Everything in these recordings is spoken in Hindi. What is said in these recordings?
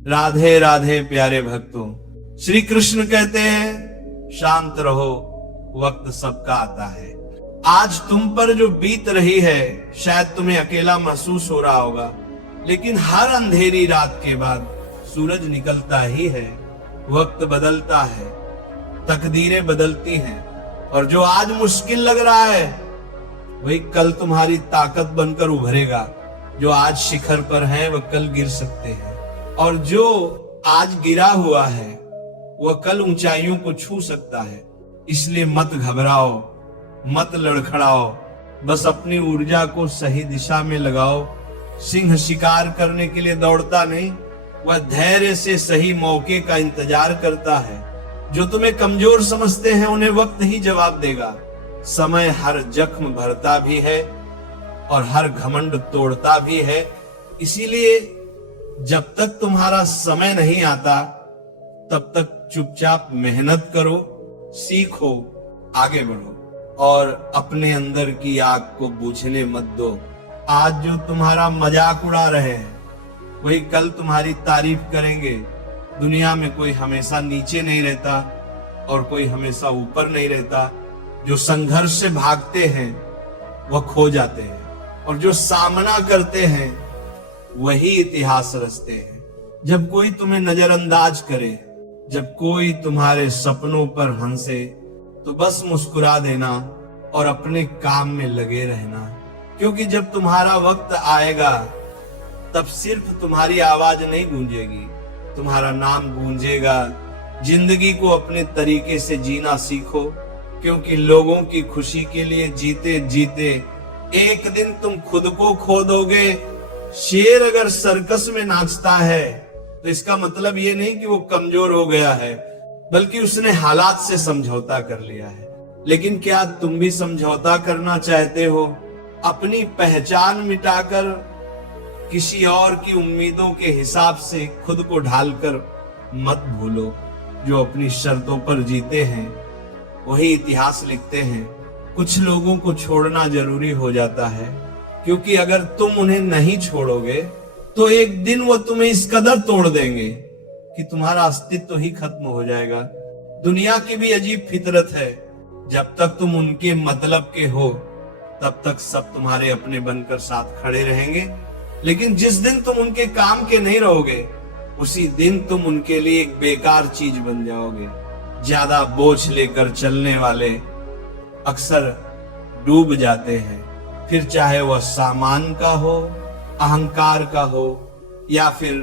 राधे राधे प्यारे भक्तों, श्री कृष्ण कहते हैं शांत रहो, वक्त सबका आता है। आज तुम पर जो बीत रही है शायद तुम्हें अकेला महसूस हो रहा होगा, लेकिन हर अंधेरी रात के बाद सूरज निकलता ही है। वक्त बदलता है, तकदीरें बदलती हैं, और जो आज मुश्किल लग रहा है वही कल तुम्हारी ताकत बनकर उभरेगा। जो आज शिखर पर है वह कल गिर सकते हैं, और जो आज गिरा हुआ है वह कल ऊंचाइयों को छू सकता है। इसलिए मत घबराओ, मत लड़खड़ाओ, बस अपनी ऊर्जा को सही दिशा में लगाओ। सिंह शिकार करने के लिए दौड़ता नहीं, वह धैर्य से सही मौके का इंतजार करता है। जो तुम्हें कमजोर समझते हैं उन्हें वक्त ही जवाब देगा। समय हर जख्म भरता भी है और हर घमंड तोड़ता भी है। इसीलिए जब तक तुम्हारा समय नहीं आता तब तक चुपचाप मेहनत करो, सीखो, आगे बढ़ो और अपने अंदर की आग को बुझने मत दो। आज जो तुम्हारा मजाक उड़ा रहे हैं वही कल तुम्हारी तारीफ करेंगे। दुनिया में कोई हमेशा नीचे नहीं रहता और कोई हमेशा ऊपर नहीं रहता। जो संघर्ष से भागते हैं वह खो जाते हैं, और जो सामना करते हैं वही इतिहास रचते हैं। जब कोई तुम्हें नजरअंदाज करे, जब कोई तुम्हारे सपनों पर हंसे, तो बस मुस्कुरा देना और अपने काम में लगे रहना। क्योंकि जब तुम्हारा वक्त आएगा तब सिर्फ तुम्हारी आवाज नहीं गूंजेगी, तुम्हारा नाम गूंजेगा। जिंदगी को अपने तरीके से जीना सीखो, क्योंकि लोगों की खुशी के लिए जीते जीते एक दिन तुम खुद को खो दोगे। शेर अगर सर्कस में नाचता है तो इसका मतलब ये नहीं कि वो कमजोर हो गया है, बल्कि उसने हालात से समझौता कर लिया है। लेकिन क्या तुम भी समझौता करना चाहते हो? अपनी पहचान मिटाकर किसी और की उम्मीदों के हिसाब से खुद को ढालकर मत भूलो। जो अपनी शर्तों पर जीते हैं वही इतिहास लिखते हैं। कुछ लोगों को छोड़ना जरूरी हो जाता है, क्योंकि अगर तुम उन्हें नहीं छोड़ोगे तो एक दिन वो तुम्हें इस कदर तोड़ देंगे कि तुम्हारा अस्तित्व ही खत्म हो जाएगा। दुनिया की भी अजीब फितरत है, जब तक तुम उनके मतलब के हो तब तक सब तुम्हारे अपने बनकर साथ खड़े रहेंगे। लेकिन जिस दिन तुम उनके काम के नहीं रहोगे उसी दिन तुम उनके लिए एक बेकार चीज बन जाओगे। ज्यादा बोझ लेकर चलने वाले अक्सर डूब जाते हैं, फिर चाहे वह सामान का हो, अहंकार का हो या फिर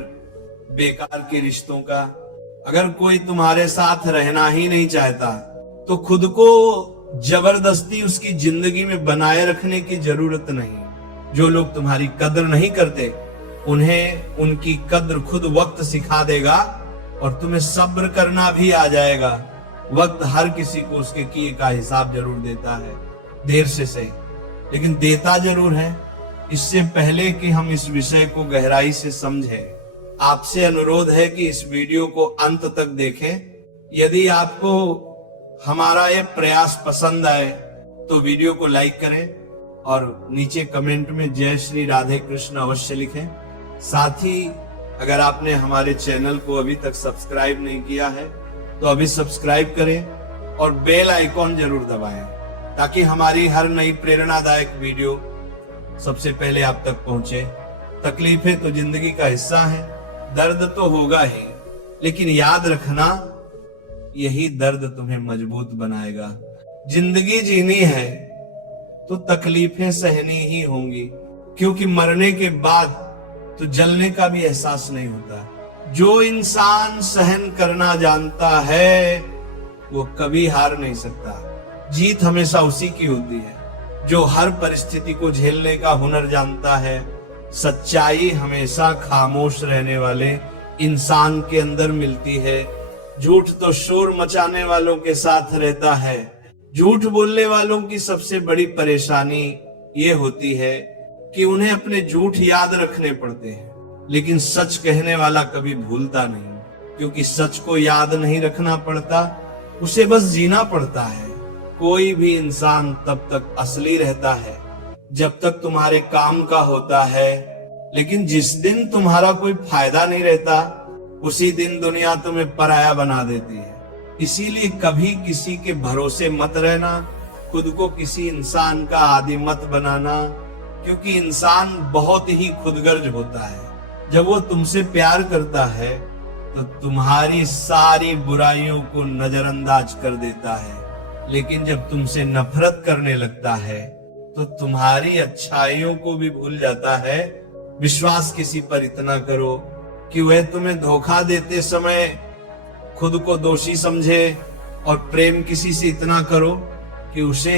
बेकार के रिश्तों का। अगर कोई तुम्हारे साथ रहना ही नहीं चाहता तो खुद को जबरदस्ती उसकी जिंदगी में बनाए रखने की जरूरत नहीं। जो लोग तुम्हारी कदर नहीं करते उन्हें उनकी कद्र खुद वक्त सिखा देगा, और तुम्हें सब्र करना भी आ जाएगा। वक्त हर किसी को उसके किए का हिसाब जरूर देता है, देर से सही, लेकिन देता जरूर है। इससे पहले कि हम इस विषय को गहराई से समझें, आपसे अनुरोध है कि इस वीडियो को अंत तक देखें। यदि आपको हमारा ये प्रयास पसंद आए तो वीडियो को लाइक करें और नीचे कमेंट में जय श्री राधे कृष्ण अवश्य लिखें। साथ ही अगर आपने हमारे चैनल को अभी तक सब्सक्राइब नहीं किया है तो अभी सब्सक्राइब करें और बेल आइकॉन जरूर दबाएं, ताकि हमारी हर नई प्रेरणादायक वीडियो सबसे पहले आप तक पहुंचे। तकलीफें तो जिंदगी का हिस्सा है, दर्द तो होगा ही, लेकिन याद रखना यही दर्द तुम्हें मजबूत बनाएगा। जिंदगी जीनी है तो तकलीफें सहनी ही होंगी, क्योंकि मरने के बाद तो जलने का भी एहसास नहीं होता। जो इंसान सहन करना जानता है वो कभी हार नहीं सकता। जीत हमेशा उसी की होती है जो हर परिस्थिति को झेलने का हुनर जानता है। सच्चाई हमेशा खामोश रहने वाले इंसान के अंदर मिलती है। झूठ तो शोर मचाने वालों के साथ रहता है। झूठ बोलने वालों की सबसे बड़ी परेशानी ये होती है कि उन्हें अपने झूठ याद रखने पड़ते हैं, लेकिन सच कहने वाला कभी भूलता नहीं, क्योंकि सच को याद नहीं रखना पड़ता, उसे बस जीना पड़ता है। कोई भी इंसान तब तक असली रहता है जब तक तुम्हारे काम का होता है, लेकिन जिस दिन तुम्हारा कोई फायदा नहीं रहता उसी दिन दुनिया तुम्हें पराया बना देती है। इसीलिए कभी किसी के भरोसे मत रहना, खुद को किसी इंसान का आदी मत बनाना, क्योंकि इंसान बहुत ही खुदगर्ज होता है। जब वो तुमसे प्यार करता है तो तुम्हारी सारी बुराइयों को नजरअंदाज कर देता है, लेकिन जब तुमसे नफरत करने लगता है तो तुम्हारी अच्छाइयों को भी भूल जाता है। विश्वास किसी पर इतना करो कि वह तुम्हें धोखा देते समय खुद को दोषी समझे, और प्रेम किसी से इतना करो कि उसे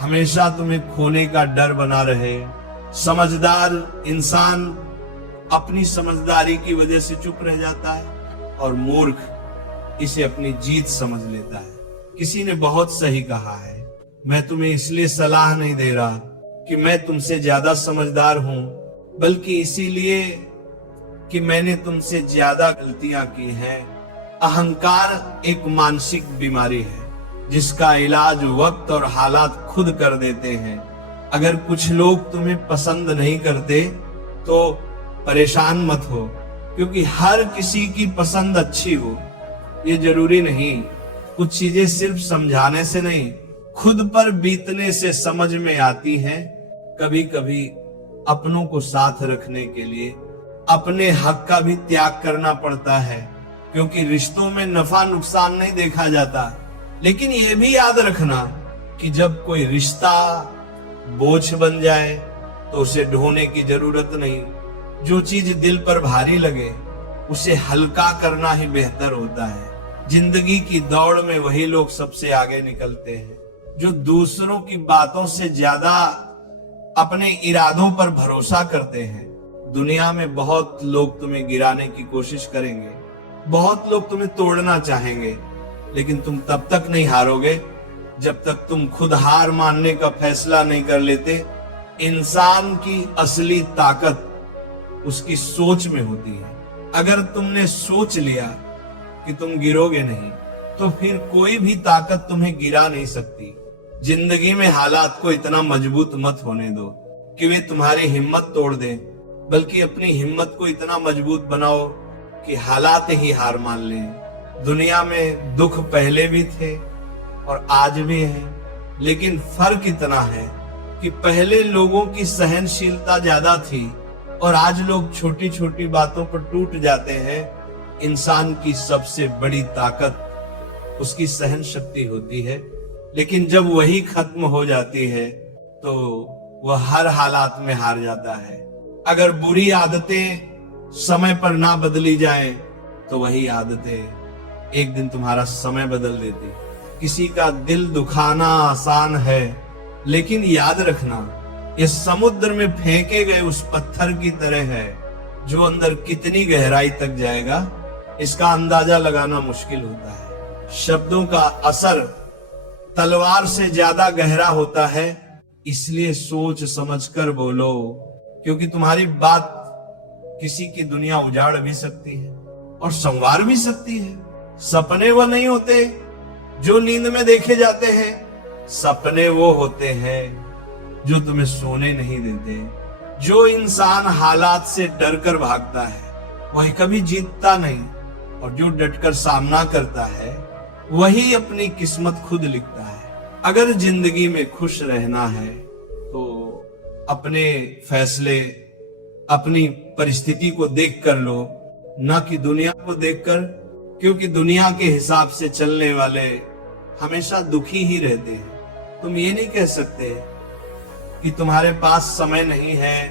हमेशा तुम्हें खोने का डर बना रहे। समझदार इंसान अपनी समझदारी की वजह से चुप रह जाता है, और मूर्ख इसे अपनी जीत समझ लेता है। किसी ने बहुत सही कहा है, मैं तुम्हें इसलिए सलाह नहीं दे रहा कि मैं तुमसे ज्यादा समझदार हूं, बल्कि इसीलिए कि मैंने तुमसे ज्यादा गलतियां की हैं। अहंकार एक मानसिक बीमारी है जिसका इलाज वक्त और हालात खुद कर देते हैं। अगर कुछ लोग तुम्हें पसंद नहीं करते तो परेशान मत हो, क्योंकि हर किसी की पसंद अच्छी हो ये जरूरी नहीं। कुछ चीजें सिर्फ समझाने से नहीं, खुद पर बीतने से समझ में आती हैं। कभी कभी अपनों को साथ रखने के लिए अपने हक का भी त्याग करना पड़ता है, क्योंकि रिश्तों में नफा नुकसान नहीं देखा जाता। लेकिन यह भी याद रखना कि जब कोई रिश्ता बोझ बन जाए तो उसे ढोने की जरूरत नहीं। जो चीज दिल पर भारी लगे उसे हल्का करना ही बेहतर होता है। जिंदगी की दौड़ में वही लोग सबसे आगे निकलते हैं जो दूसरों की बातों से ज्यादा अपने इरादों पर भरोसा करते हैं। दुनिया में बहुत लोग तुम्हें गिराने की कोशिश करेंगे, बहुत लोग तुम्हें तोड़ना चाहेंगे, लेकिन तुम तब तक नहीं हारोगे जब तक तुम खुद हार मानने का फैसला नहीं कर लेते। इंसान की असली ताकत उसकी सोच में होती है। अगर तुमने सोच लिया कि तुम गिरोगे नहीं तो फिर कोई भी ताकत तुम्हें गिरा नहीं सकती। जिंदगी में हालात को इतना मजबूत मत होने दो कि वे तुम्हारी हिम्मत तोड़ दें, बल्कि अपनी हिम्मत को इतना मजबूत बनाओ कि हालात ही हार मान लें। दुनिया में दुख पहले भी थे और आज भी है, लेकिन फर्क इतना है कि पहले लोगों की सहनशीलता ज्यादा थी और आज लोग छोटी छोटी बातों पर टूट जाते हैं। इंसान की सबसे बड़ी ताकत उसकी सहन शक्ति होती है, लेकिन जब वही खत्म हो जाती है तो वह हर हालात में हार जाता है। अगर बुरी आदतें समय पर ना बदली जाएं तो वही आदतें एक दिन तुम्हारा समय बदल देती। किसी का दिल दुखाना आसान है, लेकिन याद रखना ये समुद्र में फेंके गए उस पत्थर की तरह है जो अंदर कितनी गहराई तक जाएगा इसका अंदाजा लगाना मुश्किल होता है। शब्दों का असर तलवार से ज्यादा गहरा होता है, इसलिए सोच समझकर बोलो, क्योंकि तुम्हारी बात किसी की दुनिया उजाड़ भी सकती है और संवार भी सकती है। सपने वो नहीं होते जो नींद में देखे जाते हैं, सपने वो होते हैं जो तुम्हें सोने नहीं देते। जो इंसान हालात से डरकर भागता है वही कभी जीतता नहीं, और जो डटकर सामना करता है वही अपनी किस्मत खुद लिखता है। अगर जिंदगी में खुश रहना है तो अपने फैसले अपनी परिस्थिति को देख कर लो, ना कि दुनिया को देखकर, क्योंकि दुनिया के हिसाब से चलने वाले हमेशा दुखी ही रहते हैं। तुम ये नहीं कह सकते कि तुम्हारे पास समय नहीं है,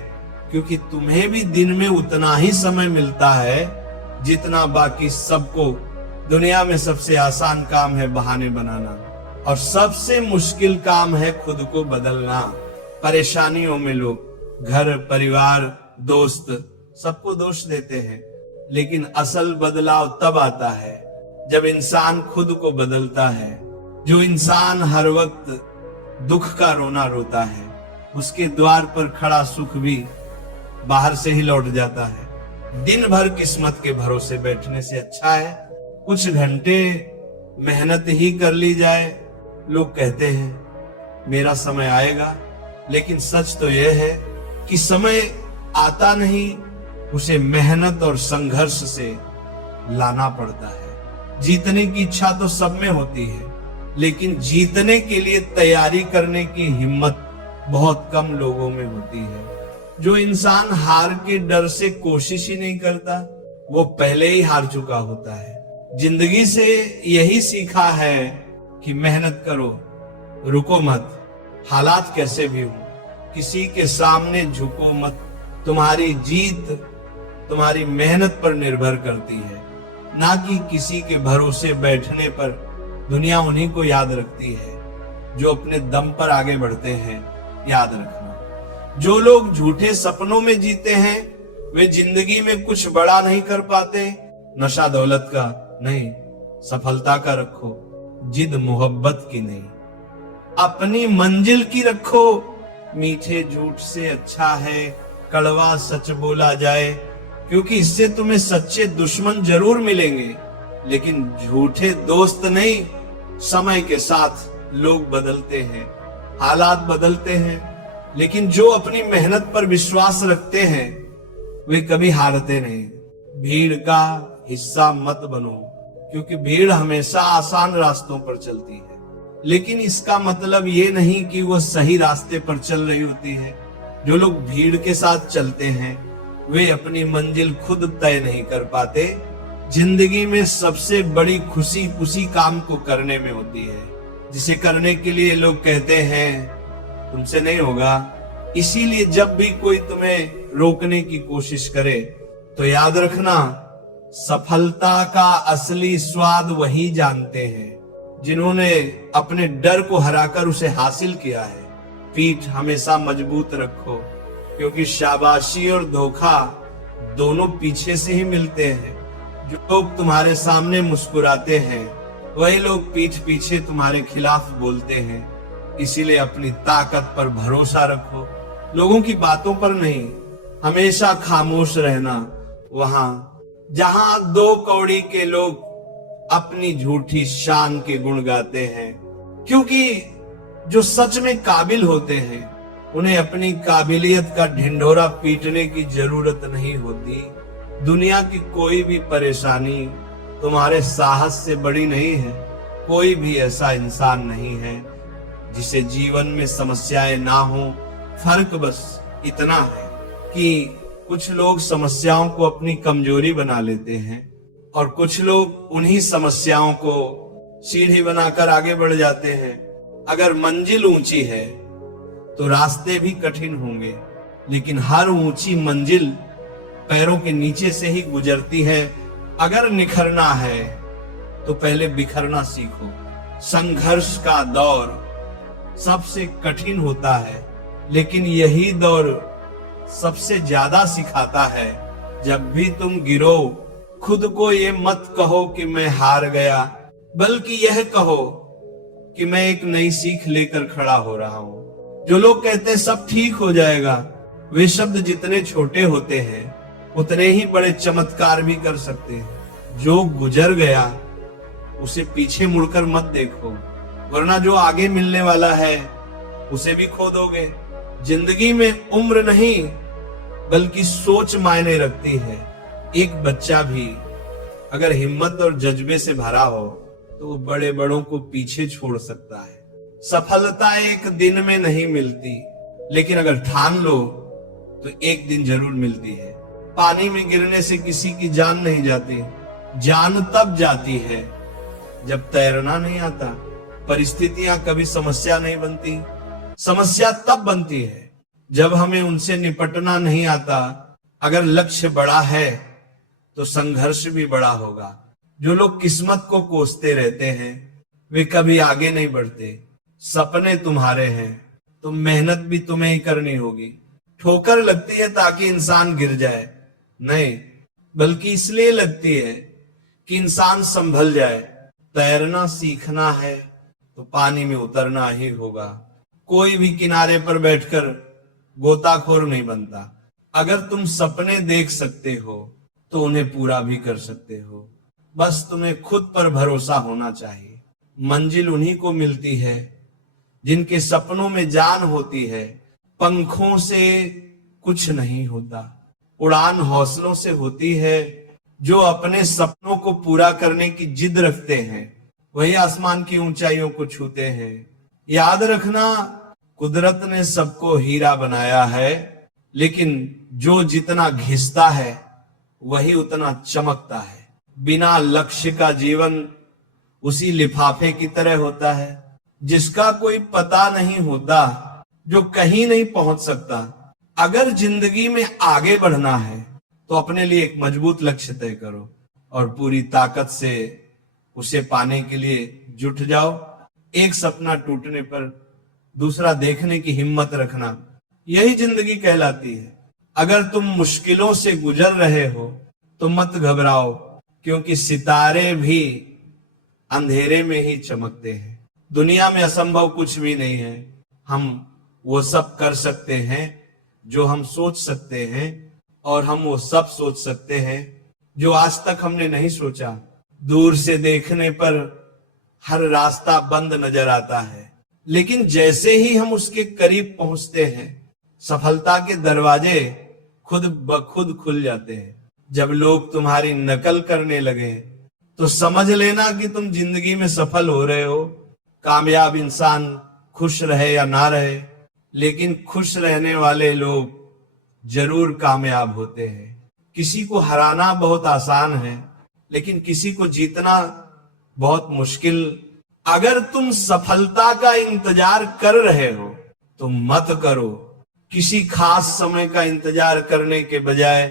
क्योंकि तुम्हें भी दिन में उतना ही समय मिलता है जितना बाकी सबको। दुनिया में सबसे आसान काम है बहाने बनाना, और सबसे मुश्किल काम है खुद को बदलना। परेशानियों में लोग घर, परिवार, दोस्त सबको दोष देते हैं, लेकिन असल बदलाव तब आता है जब इंसान खुद को बदलता है। जो इंसान हर वक्त दुख का रोना रोता है उसके द्वार पर खड़ा सुख भी बाहर से ही लौट जाता है। दिन भर किस्मत के भरोसे बैठने से अच्छा है कुछ घंटे मेहनत ही कर ली जाए। लोग कहते हैं मेरा समय आएगा, लेकिन सच तो यह है कि समय आता नहीं, उसे मेहनत और संघर्ष से लाना पड़ता है। जीतने की इच्छा तो सब में होती है, लेकिन जीतने के लिए तैयारी करने की हिम्मत बहुत कम लोगों में होती है। जो इंसान हार के डर से कोशिश ही नहीं करता, वो पहले ही हार चुका होता है। जिंदगी से यही सीखा है कि मेहनत करो, रुको मत, हालात कैसे भी हो, किसी के सामने झुको मत। तुम्हारी जीत तुम्हारी मेहनत पर निर्भर करती है, ना कि किसी के भरोसे बैठने पर। दुनिया उन्हीं को याद रखती है जो अपने दम पर आगे बढ़ते हैं। याद रखना, जो लोग झूठे सपनों में जीते हैं वे जिंदगी में कुछ बड़ा नहीं कर पाते। नशा दौलत का नहीं, सफलता का रखो, जिद मोहब्बत की नहीं। अपनी मंजिल की रखो, मीठे झूठ से अच्छा है कड़वा सच बोला जाए, क्योंकि इससे तुम्हें सच्चे दुश्मन जरूर मिलेंगे, लेकिन झूठे दोस्त नहीं। समय के साथ लोग बदलते हैं, हालात बदलते हैं, लेकिन जो अपनी मेहनत पर विश्वास रखते हैं वे कभी हारते नहीं। भीड़ का हिस्सा मत बनो, क्योंकि भीड़ हमेशा आसान रास्तों पर चलती है, लेकिन इसका मतलब ये नहीं कि वो सही रास्ते पर चल रही होती है। जो लोग भीड़ के साथ चलते हैं वे अपनी मंजिल खुद तय नहीं कर पाते। जिंदगी में सबसे बड़ी खुशी उसी काम को करने में होती है जिसे करने के लिए लोग कहते हैं तुमसे नहीं होगा। इसीलिए जब भी कोई तुम्हें रोकने की कोशिश करे तो याद रखना, सफलता का असली स्वाद वही जानते हैं जिन्होंने अपने डर को हराकर उसे हासिल किया है। पीठ हमेशा मजबूत रखो, क्योंकि शाबाशी और धोखा दोनों पीछे से ही मिलते हैं। जो लोग तुम्हारे सामने मुस्कुराते हैं वही लोग पीठ पीछे तुम्हारे खिलाफ बोलते हैं। इसीलिए अपनी ताकत पर भरोसा रखो, लोगों की बातों पर नहीं। हमेशा खामोश रहना वहां जहां दो कौड़ी के लोग अपनी झूठी शान के गुण गाते हैं, क्योंकि जो सच में काबिल होते हैं उन्हें अपनी काबिलियत का ढिंढोरा पीटने की जरूरत नहीं होती। दुनिया की कोई भी परेशानी तुम्हारे साहस से बड़ी नहीं है। कोई भी ऐसा इंसान नहीं है जिसे जीवन में समस्याएं ना हो। फर्क बस इतना है कि कुछ लोग समस्याओं को अपनी कमजोरी बना लेते हैं और कुछ लोग उन्हीं समस्याओं को सीढ़ी बनाकर आगे बढ़ जाते हैं। अगर मंजिल ऊंची है तो रास्ते भी कठिन होंगे, लेकिन हर ऊंची मंजिल पैरों के नीचे से ही गुजरती है। अगर निखरना है तो पहले बिखरना सीखो। संघर्ष का दौर सबसे कठिन होता है, लेकिन यही दौर सबसे ज्यादा सिखाता है। जब भी तुम गिरो खुद को ये मत कहो कि मैं हार गया, बल्कि यह कहो कि मैं एक नई सीख लेकर खड़ा हो रहा हूं। जो लोग कहते हैं सब ठीक हो जाएगा, वे शब्द जितने छोटे होते हैं उतने ही बड़े चमत्कार भी कर सकते हैं। जो गुजर गया उसे पीछे मुड़कर मत देखो, वरना जो आगे मिलने वाला है उसे भी खो दोगे। जिंदगी में उम्र नहीं बल्कि सोच मायने रखती है। एक बच्चा भी अगर हिम्मत और जज्बे से भरा हो तो वो बड़े बड़ों को पीछे छोड़ सकता है। सफलता एक दिन में नहीं मिलती, लेकिन अगर ठान लो तो एक दिन जरूर मिलती है। पानी में गिरने से किसी की जान नहीं जाती, जान तब जाती है जब तैरना नहीं आता। परिस्थितियां कभी समस्या नहीं बनती, समस्या तब बनती है जब हमें उनसे निपटना नहीं आता। अगर लक्ष्य बड़ा है तो संघर्ष भी बड़ा होगा। जो लोग किस्मत को कोसते रहते हैं वे कभी आगे नहीं बढ़ते। सपने तुम्हारे हैं तो मेहनत भी तुम्हें ही करनी होगी। ठोकर लगती है ताकि इंसान गिर जाए नहीं, बल्कि इसलिए लगती है कि इंसान संभल जाए। तैरना सीखना है तो पानी में उतरना ही होगा। कोई भी किनारे पर बैठकर गोताखोर नहीं बनता। अगर तुम सपने देख सकते हो तो उन्हें पूरा भी कर सकते हो। बस तुम्हें खुद पर भरोसा होना चाहिए। मंजिल उन्हीं को मिलती है जिनके सपनों में जान होती है। पंखों से कुछ नहीं होता, उड़ान हौसलों से होती है। जो अपने सपनों को पूरा करने की जिद रखते हैं वही आसमान की ऊंचाइयों को छूते हैं। याद रखना, कुदरत ने सबको हीरा बनाया है, लेकिन जो जितना घिसता है वही उतना चमकता है। बिना लक्ष्य का जीवन उसी लिफाफे की तरह होता है जिसका कोई पता नहीं होता, जो कहीं नहीं पहुंच सकता। अगर जिंदगी में आगे बढ़ना है तो अपने लिए एक मजबूत लक्ष्य तय करो और पूरी ताकत से उसे पाने के लिए जुट जाओ। एक सपना टूटने पर दूसरा देखने की हिम्मत रखना, यही जिंदगी कहलाती है। अगर तुम मुश्किलों से गुजर रहे हो तो मत घबराओ, क्योंकि सितारे भी अंधेरे में ही चमकते हैं। दुनिया में असंभव कुछ भी नहीं है। हम वो सब कर सकते हैं जो हम सोच सकते हैं, और हम वो सब सोच सकते हैं जो आज तक हमने नहीं सोचा। दूर से देखने पर हर रास्ता बंद नजर आता है, लेकिन जैसे ही हम उसके करीब पहुंचते हैं सफलता के दरवाजे खुद ब खुद खुल जाते हैं। जब लोग तुम्हारी नकल करने लगे तो समझ लेना कि तुम जिंदगी में सफल हो रहे हो। कामयाब इंसान खुश रहे या ना रहे, लेकिन खुश रहने वाले लोग जरूर कामयाब होते हैं। किसी को हराना बहुत आसान है, लेकिन किसी को जीतना बहुत मुश्किल। अगर तुम सफलता का इंतजार कर रहे हो तो मत करो। किसी खास समय का इंतजार करने के बजाय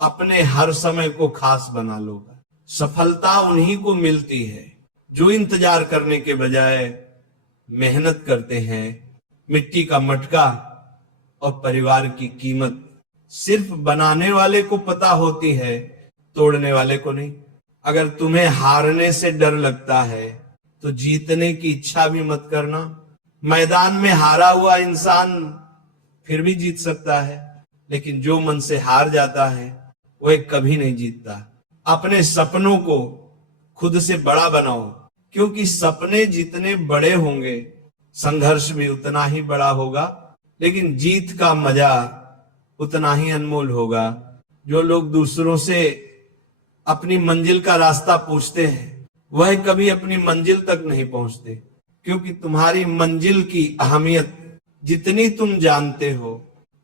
अपने हर समय को खास बना लो। सफलता उन्हीं को मिलती है जो इंतजार करने के बजाय मेहनत करते हैं। मिट्टी का मटका और परिवार की कीमत सिर्फ बनाने वाले को पता होती है, तोड़ने वाले को नहीं। अगर तुम्हें हारने से डर लगता है तो जीतने की इच्छा भी मत करना। मैदान में हारा हुआ इंसान फिर भी जीत सकता है, लेकिन जो मन से हार जाता है वह कभी नहीं जीतता। अपने सपनों को खुद से बड़ा बनाओ, क्योंकि सपने जितने बड़े होंगे संघर्ष भी उतना ही बड़ा होगा, लेकिन जीत का मजा उतना ही अनमोल होगा। जो लोग दूसरों से अपनी मंजिल का रास्ता पूछते हैं वह कभी अपनी मंजिल तक नहीं पहुंचते, क्योंकि तुम्हारी मंजिल की अहमियत जितनी तुम जानते हो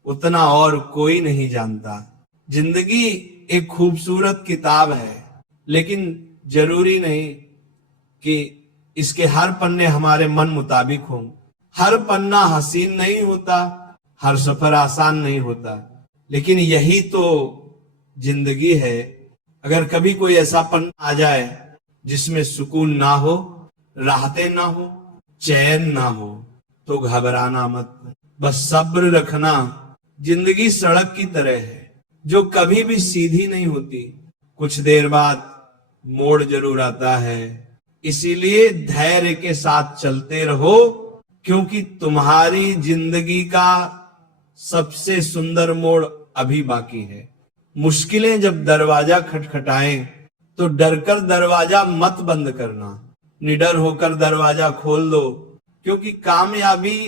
उतना और कोई नहीं जानता। जिंदगी एक खूबसूरत किताब है, लेकिन जरूरी नहीं कि इसके हर पन्ने हमारे मन मुताबिक हों। हर पन्ना हसीन नहीं होता, हर सफर आसान नहीं होता, लेकिन यही तो जिंदगी है। अगर कभी कोई ऐसा पन्ना आ जाए जिसमें सुकून ना हो, राहतें ना हो, चैन ना हो, तो घबराना मत, बस सब्र रखना। जिंदगी सड़क की तरह है जो कभी भी सीधी नहीं होती, कुछ देर बाद मोड़ जरूर आता है। इसीलिए धैर्य के साथ चलते रहो, क्योंकि तुम्हारी जिंदगी का सबसे सुंदर मोड़ अभी बाकी है। मुश्किलें जब दरवाजा खटखटाएं तो डरकर दरवाजा मत बंद करना, निडर होकर दरवाजा खोल दो, क्योंकि कामयाबी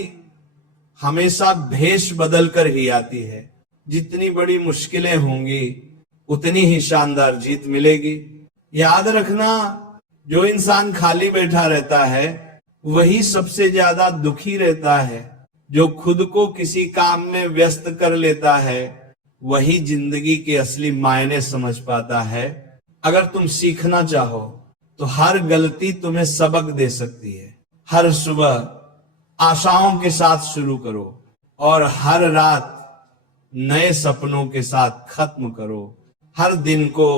हमेशा भेष बदल कर ही आती है। जितनी बड़ी मुश्किलें होंगी उतनी ही शानदार जीत मिलेगी। याद रखना, जो इंसान खाली बैठा रहता है वही सबसे ज्यादा दुखी रहता है। जो खुद को किसी काम में व्यस्त कर लेता है वही जिंदगी के असली मायने समझ पाता है। अगर तुम सीखना चाहो तो हर गलती तुम्हें सबक दे सकती है। हर सुबह आशाओं के साथ शुरू करो और हर रात नए सपनों के साथ खत्म करो। हर दिन को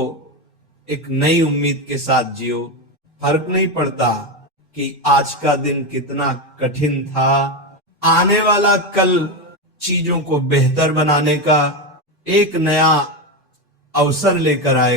एक नई उम्मीद के साथ जियो। फर्क नहीं पड़ता कि आज का दिन कितना कठिन था, आने वाला कल चीजों को बेहतर बनाने का एक नया अवसर लेकर आएगा।